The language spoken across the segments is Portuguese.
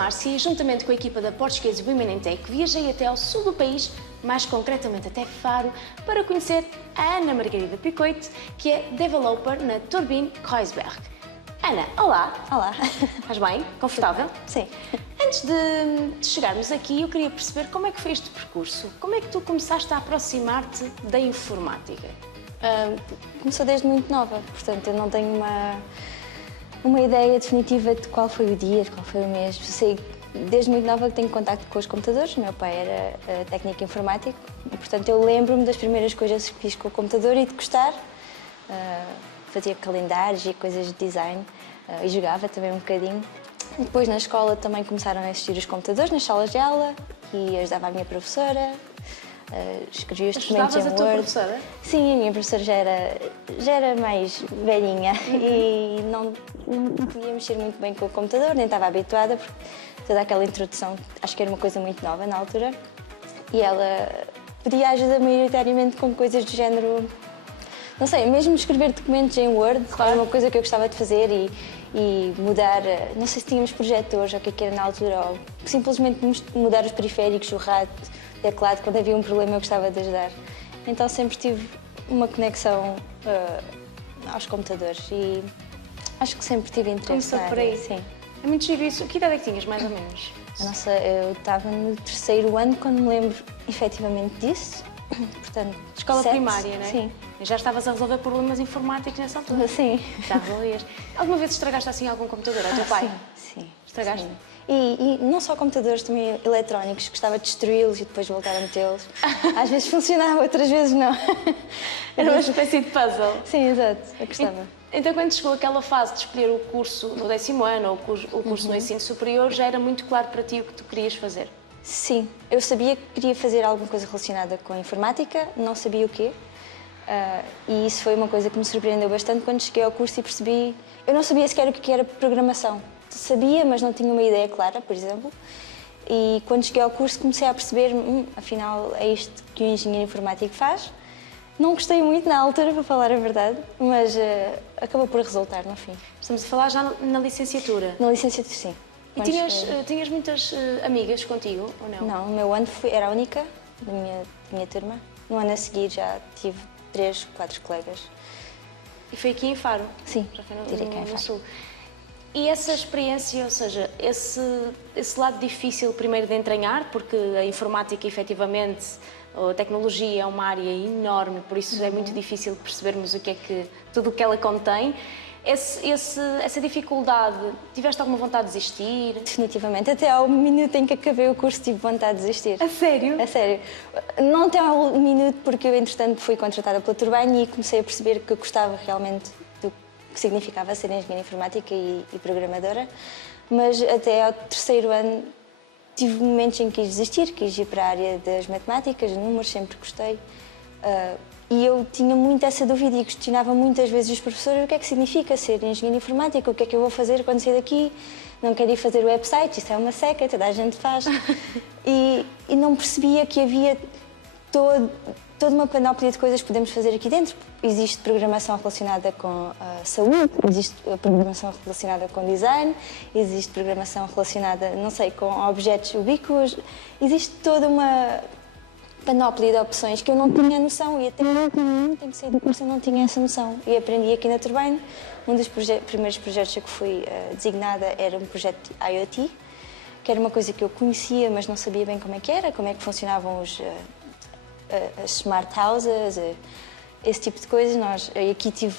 Márcia e, juntamente com a equipa da Portuguese Women in Tech, viajei até ao sul do país, mais concretamente até Faro, para conhecer a Ana Margarida Picoito, que é developer na Turbine Kreuzberg. Ana, olá! Olá! Estás bem? Confortável? Sim. Antes de chegarmos aqui, eu queria perceber como é que foi este percurso. Como é que tu começaste a aproximar-te da informática? Começou desde muito nova, portanto eu não tenho uma ideia definitiva de qual foi o dia, de qual foi o mês. Eu sei desde muito nova que tenho contacto com os computadores. O meu pai era técnico informático e, portanto, eu lembro-me das primeiras coisas que fiz com o computador e de gostar. Fazia calendários e coisas de design e jogava também um bocadinho. E depois na escola também começaram a existir os computadores nas salas de aula e ajudava a minha professora. Escrevia os documentos em Word. Ajudavas a tua professora? Sim, a minha professora já era mais velhinha e não podia mexer muito bem com o computador, nem estava habituada, porque toda aquela introdução acho que era uma coisa muito nova na altura. E ela pedia ajuda maioritariamente com coisas do género, não sei, mesmo escrever documentos em Word, claro. Era uma coisa que eu gostava de fazer e mudar, não sei se tínhamos projetores ou o que era na altura, ou simplesmente mudar os periféricos, o rato, o teclado, quando havia um problema eu gostava de ajudar. Então sempre tive uma conexão aos computadores e acho que sempre tive interesse. Começou por aí? Sim. É muito giro isso. Que idade é que tinhas, mais ou menos? Eu estava no 3º ano quando me lembro efetivamente disso. Portanto, escola 7, primária, não é? Sim. E já estavas a resolver problemas informáticos nessa altura? Sim. Já resolvias. Alguma vez estragaste assim algum computador ao teu pai? Sim. Estragaste? Sim. E não só computadores, também eletrónicos, gostava de destruí-los e depois voltar a metê-los. Às vezes funcionava, outras vezes não. Era uma espécie de puzzle. Sim, exato, eu gostava. Então, quando chegou aquela fase de escolher o curso no 10º ano ou o curso no ensino superior, já era muito claro para ti o que tu querias fazer? Sim, eu sabia que queria fazer alguma coisa relacionada com a informática, não sabia o quê. E isso foi uma coisa que me surpreendeu bastante quando cheguei ao curso e percebi... Eu não sabia sequer o que era programação. Sabia, mas não tinha uma ideia clara, por exemplo. E quando cheguei ao curso comecei a perceber, afinal, é isto que o engenheiro informático faz. Não gostei muito na altura, para falar a verdade, mas acabou por resultar no fim. Estamos a falar já na licenciatura? Na licenciatura, sim. E tinhas muitas amigas contigo, ou não? Não, o meu ano era a única da minha turma. No ano a seguir já tive 3, 4 colegas. E foi aqui em Faro? Sim, já foi no Sul. E essa experiência, ou seja, esse lado difícil primeiro de entranhar, porque a informática efetivamente, a tecnologia é uma área enorme, por isso é muito difícil percebermos tudo o que ela contém. Essa dificuldade, tiveste alguma vontade de desistir? Definitivamente, até ao minuto em que acabei o curso tive vontade de desistir. A sério? A sério. Não até ao minuto, porque eu entretanto fui contratada pela Turbine e comecei a perceber que eu gostava realmente do que significava ser engenheira informática e programadora, mas até ao 3º ano tive momentos em que quis desistir, quis ir para a área das matemáticas, números, sempre gostei. E eu tinha muito essa dúvida e questionava muitas vezes os professores o que é que significa ser engenheiro informático, o que é que eu vou fazer quando sair daqui, não quero ir fazer websites, isso é uma seca, toda a gente faz. E não percebia que havia toda uma panóplia de coisas que podemos fazer aqui dentro. Existe programação relacionada com a saúde, existe programação relacionada com design, existe programação relacionada, não sei, com objetos ubíquos, existe toda uma panóplia de opções que eu não tinha noção e até tenho que sair do curso eu não tinha essa noção. E aprendi aqui na Turbine. Um dos primeiros projetos a que fui designada era um projeto de IoT, que era uma coisa que eu conhecia, mas não sabia bem como é que funcionavam as smart houses, esse tipo de coisas. Eu aqui tive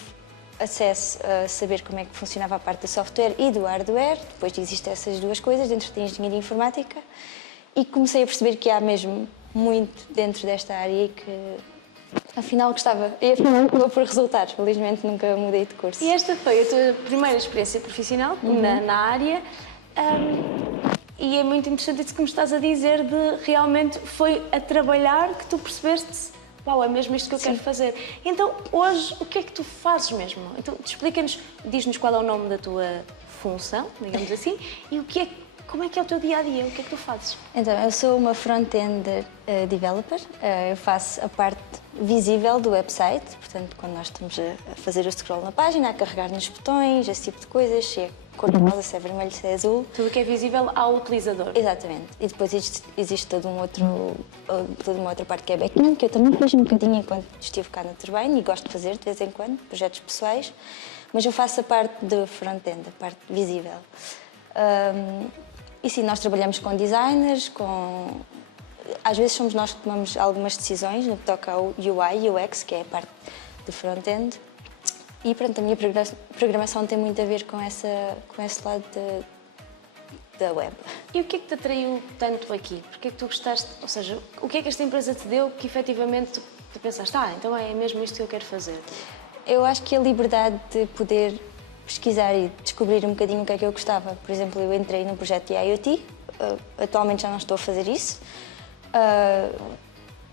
acesso a saber como é que funcionava a parte do software e do hardware. Depois existem essas duas coisas dentro da engenharia informática e comecei a perceber que há mesmo muito dentro desta área e que afinal gostava. E afinal acabou por resultar. Felizmente nunca mudei de curso. E esta foi a tua primeira experiência profissional na área. E é muito interessante isso que me estás a dizer de realmente foi a trabalhar que tu percebeste, é mesmo isto que eu quero fazer. Então, hoje, o que é que tu fazes mesmo? Então, explica-nos, diz-nos qual é o nome da tua função, digamos assim, e como é que é o teu dia-a-dia, o que é que tu fazes? Então, eu sou uma front-end developer, eu faço a parte visível do website, portanto, quando nós estamos a fazer o scroll na página, a carregar nos botões, esse tipo de coisas, cor-de-rosa, se é vermelho, se é azul. Tudo que é visível ao utilizador. Exatamente. E depois existe toda uma outra parte que é back-end, que eu também fiz um bocadinho enquanto estive cá na Turbine e gosto de fazer de vez em quando, projetos pessoais, mas eu faço a parte do front-end, a parte visível. E sim, nós trabalhamos com designers, às vezes somos nós que tomamos algumas decisões no que toca ao UI, UX, que é a parte do front-end. E pronto, a minha programação tem muito a ver com esse lado da web. E o que é que te atraiu tanto aqui? Porque é que tu gostaste, ou seja, o que é que esta empresa te deu que efetivamente tu pensaste, então é mesmo isto que eu quero fazer? Eu acho que a liberdade de poder pesquisar e descobrir um bocadinho o que é que eu gostava. Por exemplo, eu entrei num projeto de IoT, atualmente já não estou a fazer isso.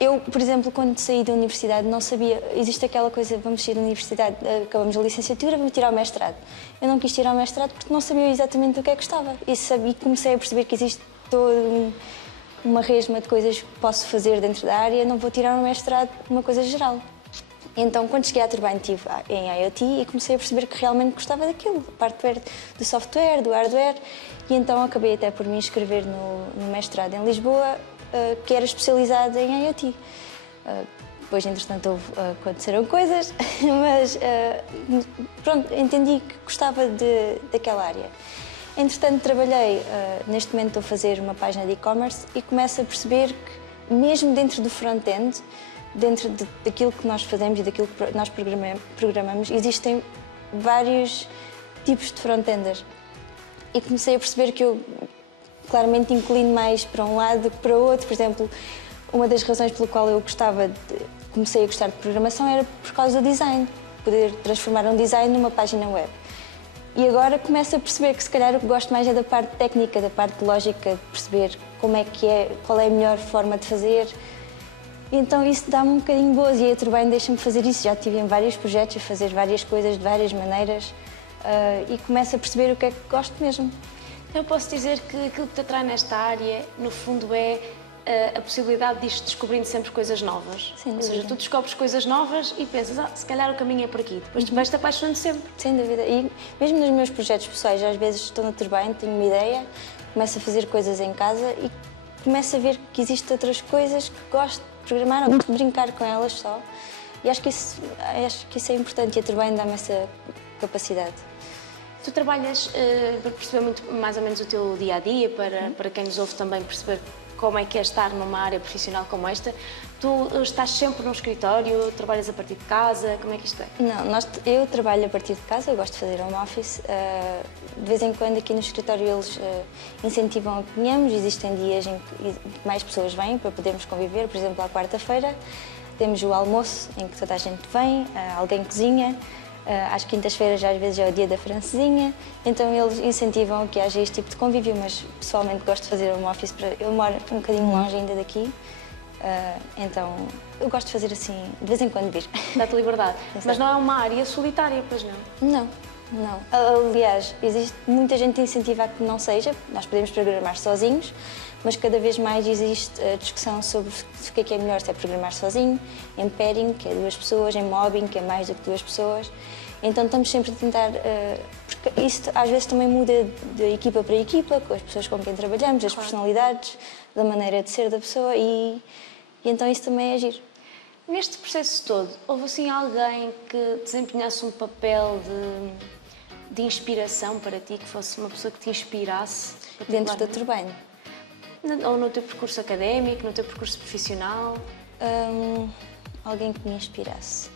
Eu, por exemplo, quando saí da universidade não sabia, existe aquela coisa, vamos sair da universidade, acabamos a licenciatura, vamos tirar o mestrado. Eu não quis tirar o mestrado porque não sabia exatamente o que é que gostava. E comecei a perceber que existe toda uma resma de coisas que posso fazer dentro da área, não vou tirar o mestrado, uma coisa geral. Então, quando cheguei à Turbine, estive em IoT e comecei a perceber que realmente gostava daquilo, a parte do software, do hardware, e então acabei até por me inscrever no mestrado em Lisboa, que era especializado em IoT. Depois, entretanto, aconteceram coisas, mas pronto, entendi que gostava daquela área. Entretanto, trabalhei, neste momento estou a fazer uma página de e-commerce e começo a perceber que, mesmo dentro do front-end, dentro daquilo que nós fazemos e daquilo que nós programamos, existem vários tipos de front-enders. E comecei a perceber que eu claramente inclino mais para um lado do que para o outro. Por exemplo, uma das razões pela qual eu comecei a gostar de programação era por causa do design, poder transformar um design numa página web. E agora começo a perceber que se calhar o que gosto mais é da parte técnica, da parte lógica, de perceber qual é a melhor forma de fazer. E então isso dá-me um bocadinho boas e a Turbine deixa-me fazer isso. Já estive em vários projetos a fazer várias coisas de várias maneiras e começo a perceber o que é que gosto mesmo. Eu posso dizer que aquilo que te atrai nesta área, no fundo, é a possibilidade de ir descobrindo sempre coisas novas. Sem Ou dúvida. seja, tu descobres coisas novas e pensas, se calhar o caminho é por aqui. Depois tu vais-te apaixonando sempre. Sem dúvida. E mesmo nos meus projetos pessoais, às vezes estou na Turbine, tenho uma ideia, começo a fazer coisas em casa e começo a ver que existem outras coisas que gosto de programar, ou gosto de brincar com elas só. E acho que isso é importante e a Turbine dá-me essa capacidade. Tu trabalhas para perceber muito mais ou menos o teu dia-a-dia, para quem nos ouve também perceber como é que é estar numa área profissional como esta. Tu estás sempre num escritório, trabalhas a partir de casa, como é que isto é? Não, eu trabalho a partir de casa, eu gosto de fazer home office. De vez em quando aqui no escritório eles incentivam a que venhamos, existem dias em que mais pessoas vêm para podermos conviver, por exemplo, à quarta-feira temos o almoço em que toda a gente vem, alguém cozinha. Às quintas-feiras, às vezes, é o dia da francesinha, então eles incentivam que haja este tipo de convívio, mas pessoalmente gosto de fazer home office. Eu moro um bocadinho longe ainda daqui, então eu gosto de fazer assim, de vez em quando vir. Dá-te liberdade. Mas não é uma área solitária, pois não? Não. Aliás, existe muita gente que incentiva a que não seja, nós podemos programar sozinhos, mas cada vez mais existe a discussão sobre o que é melhor, se é programar sozinho, em pairing, que é 2 pessoas, em mobbing, que é mais do que 2 pessoas. Então estamos sempre a tentar, porque isso às vezes também muda de equipa para equipa, com as pessoas com quem trabalhamos, as personalidades, da maneira de ser da pessoa e então isso também é giro. Neste processo todo, houve assim alguém que desempenhasse um papel de inspiração para ti, que fosse uma pessoa que te inspirasse? Dentro da Turbine? Ou no teu percurso académico, no teu percurso profissional? Alguém que me inspirasse.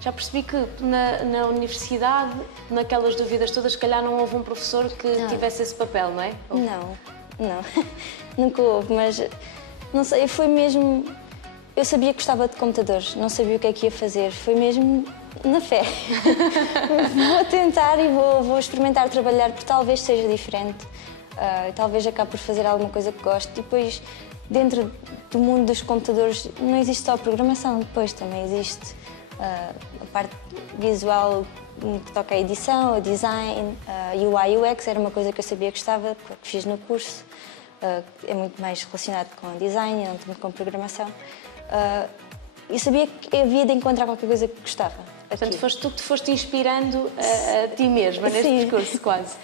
Já percebi que na universidade, naquelas dúvidas todas, se calhar não houve um professor que tivesse esse papel, não é? Não. Nunca houve, mas não sei, foi mesmo... Eu sabia que gostava de computadores, não sabia o que é que ia fazer, foi mesmo na fé. Vou tentar e vou experimentar trabalhar, porque talvez seja diferente. Talvez acabe por fazer alguma coisa que gosto. E depois, dentro do mundo dos computadores, não existe só programação, depois também existe a parte visual que toca a edição, o design, UI, UX, era uma coisa que eu sabia que gostava, que fiz no curso. É muito mais relacionado com design, não muito com programação. E sabia que havia de encontrar qualquer coisa que gostava. Portanto, foste tu que te foste inspirando a ti mesma neste Sim. percurso, quase.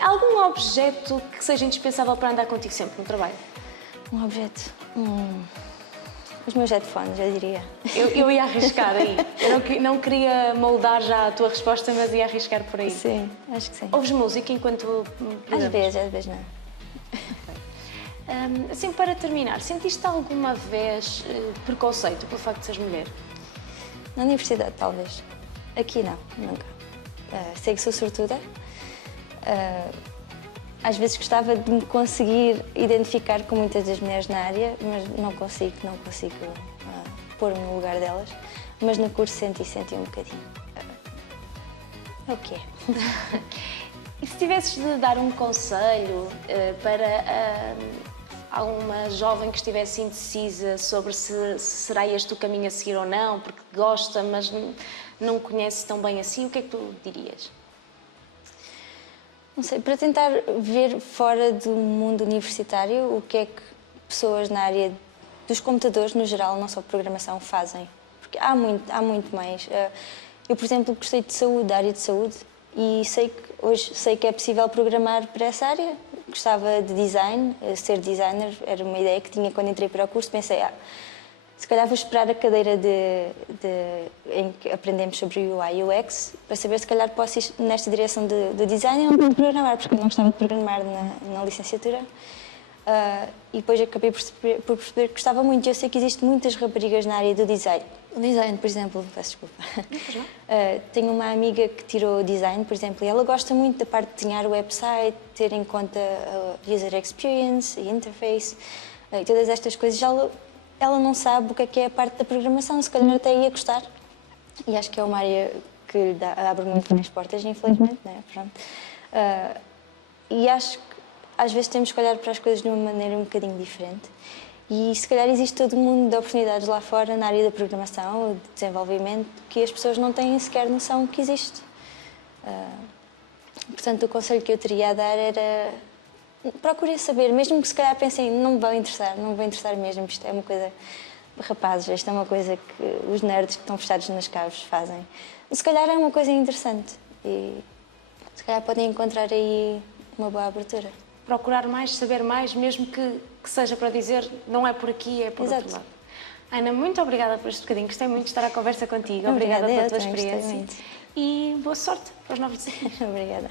Algum objeto que seja indispensável para andar contigo sempre no trabalho? Um objeto. Os meus headphones, eu diria. Eu ia arriscar aí. Eu não queria moldar já a tua resposta, mas ia arriscar por aí. Sim, acho que sim. Ouves música enquanto Às vezes não. Assim, para terminar, sentiste alguma vez preconceito pelo facto de seres mulher? Na universidade, talvez. Aqui não, nunca. Sei que sou sortuda. Às vezes gostava de me conseguir identificar com muitas das mulheres na área, mas não consigo pôr-me no lugar delas. Mas no curso senti um bocadinho. É o que é. E se tivesses de dar um conselho para alguma jovem que estivesse indecisa sobre se será este o caminho a seguir ou não, porque gosta, mas não conhece tão bem assim, o que é que tu dirias? Não sei, para tentar ver fora do mundo universitário o que é que pessoas na área dos computadores, no geral, não só de programação, fazem. Porque há muito mais. Eu, por exemplo, gostei de saúde, da área de saúde, e hoje sei que é possível programar para essa área. Gostava de design, ser designer era uma ideia que tinha quando entrei para o curso. Pensei, se calhar vou esperar a cadeira em que aprendemos sobre UI e UX para saber se calhar posso ir nesta direção de design ou de programar, porque eu não gostava de programar na licenciatura. E depois acabei por perceber que gostava muito. Eu sei que existem muitas raparigas na área do design. O design, por exemplo, peço desculpa. Tenho uma amiga que tirou design, por exemplo, e ela gosta muito da parte de desenhar o website, ter em conta a user experience e interface e todas estas coisas. Ela não sabe o que é a parte da programação, se calhar até ia gostar. E acho que é uma área que lhe abre muito mais portas, infelizmente, não é? Pronto. E acho que às vezes temos que olhar para as coisas de uma maneira um bocadinho diferente. E se calhar existe todo um mundo de oportunidades lá fora, na área da programação, de desenvolvimento, que as pessoas não têm sequer noção que existe. Portanto, o conselho que eu teria a dar era procurem saber, mesmo que se calhar pensem, não me vão interessar mesmo, isto é uma coisa de rapazes, isto é uma coisa que os nerds que estão fechados nas caves fazem. Se calhar é uma coisa interessante e se calhar podem encontrar aí uma boa abertura. Procurar mais, saber mais, mesmo que seja para dizer não é por aqui, é por outro lado. Ana, muito obrigada por este bocadinho, gostei muito de estar a conversa contigo. Obrigada pela tua experiência e boa sorte para os novos desafios. Obrigada.